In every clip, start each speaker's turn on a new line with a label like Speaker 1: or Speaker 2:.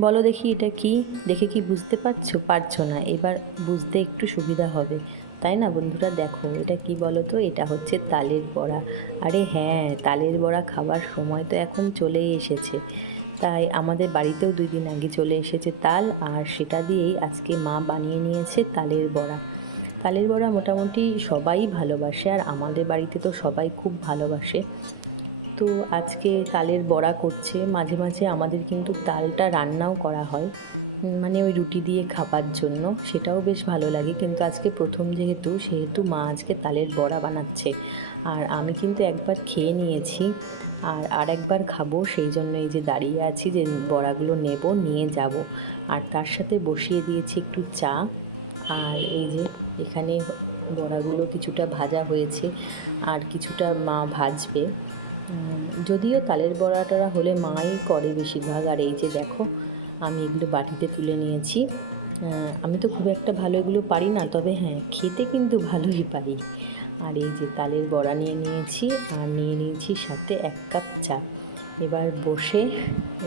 Speaker 1: বলো দেখি এটা কি? দেখে কি বুঝতে পারছ? পারছ না। এবার বুঝতে একটু সুবিধা হবে। তাই না বন্ধুরা? দেখো, এটা কি বলো তো? এটা হচ্ছে তালের বড়া। আরে হ্যাঁ তালের বড়া খাবার সময় তো এখন চলেই এসেছে। তাই আমাদের বাড়িতেও দুই দিন আগে চলে এসেছে তাল, আর সেটা দিয়েই আজকে মা বানিয়ে নিয়েছে তালের বড়া। তালের বড়া মোটামুটি সবাই ভালোবাসে, আর আমাদের বাড়িতে তো সবাই খুব ভালোবাসে। তো আজকে তালের বড়া করছে, মাঝে মাঝে আমাদের কিন্তু তালটা রান্নাও করা হয় মানে ওই রুটি দিয়ে খাবার জন্য, সেটাও বেশ ভালো লাগে। কিন্তু আজকে প্রথম যেহেতু, সেহেতু মা আজকে তালের বড়া বানাচ্ছে। আর আমি কিন্তু একবার খেয়ে নিয়েছি, আর আর একবার খাব, সেই জন্য এই যে দাঁড়িয়ে আছি যে বড়াগুলো নেব, নিয়ে যাব। আর তার সাথে বসিয়ে দিয়েছি একটু চা, আর এই যে এখানে বড়াগুলো কিছুটা ভাজা হয়েছে, আর কিছুটা মা ভাজবে। যদিও তালের বড়াটা হলে মাই করে বেশিরভাগ, আর এই যে দেখো, আমি এগুলো বাটিতে তুলে নিয়েছি। আমি তো খুব একটা ভালো এগুলো পারি না, তবে হ্যাঁ খেতে কিন্তু ভালোই পারি। আর এই যে তালের বড়া নিয়ে নিয়েছি, আর নিয়ে নিয়েছি সাথে এক কাপ চা। এবার বসে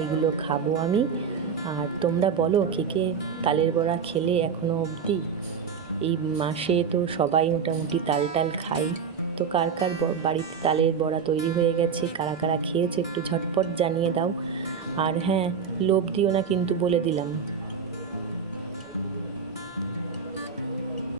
Speaker 1: এগুলো খাব আমি। আর তোমরা বলো, কে কে তালের বড়া খেলে এখনও অবধি? এই মাসে তো সবাই মোটামুটি তাল টাল খাই তো কার কার বাড়িতে তালের বড়া তৈরি হয়ে গেছে, কারা কারা খেয়েছে একটু ঝটপট জানিয়ে দাও। আর হ্যাঁ লোভ দিও না কিন্তু বলে দিলাম।